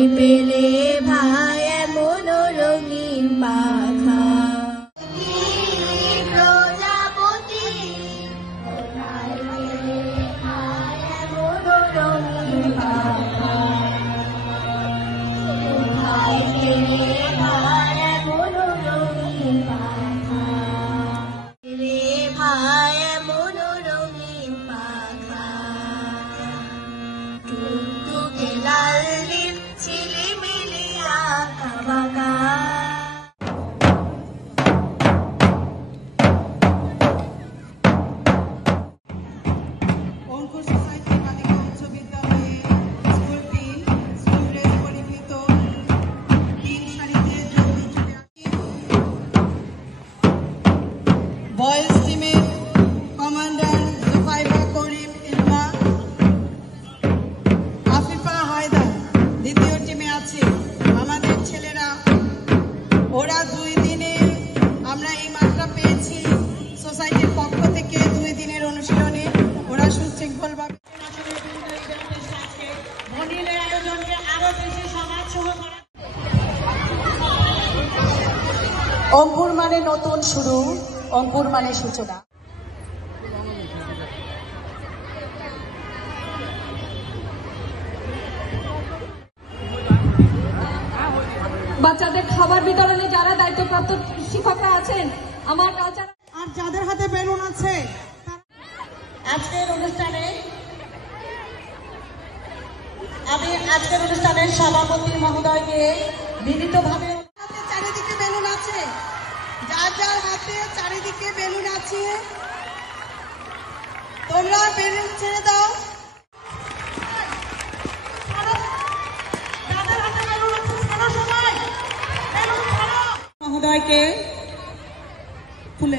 কোথায় পেলে ভাই এমন রঙিন পাখা? প্রজাপতি কোথায় পেলে ভাই এমন রঙিন পাখা? কোথায় পেলে ভাই এমন রঙিন পাখা? রে ভাই এমন রঙিন পাখা? টুকটুকে লাল নীল ঝিলিমিলি আঁকা বাঁকা। অঙ্কুর সোসাইটি বালিকা উচ্চ বিদ্যালয়ে স্কুলটি স্কুলে পরিচিত তিন সারিতে জলদি ছুটে আসি। বয়েজ টিমের কমান্ডার জুফাইবা করিম ইলমা, আফিফা হায়দার দ্বিতীয় টিমে আছে। আমাদের ছেলেরা, ওরা 2 দিনে আমরা এই মাত্রা পেয়েছি সোসাইটির পক্ষ থেকে 2 দিনের অনুশীলনে ওরা সুশৃঙ্খলভাবে আয়োজনকে আরো বেশি সমাজসহ করা। অঙ্কুর মানে নতুন শুরু, অঙ্কুর মানে সূচনা। বাচ্চাদের খাবার বিতরণে যারা দায়িত্বপ্রাপ্ত শিক্ষকরা আছেন, আমার কালচার আর যাদের হাতে বেলুন আছে, আজকের অনুষ্ঠানের সভাপতি মহোদয়কে বিনীতভাবে, চারিদিকে বেলুন আছে, যার যার হাতে চারিদিকে বেলুন আছে, তোমরা বেলুন ছেড়ে দাও। মহোদয়কে ফুল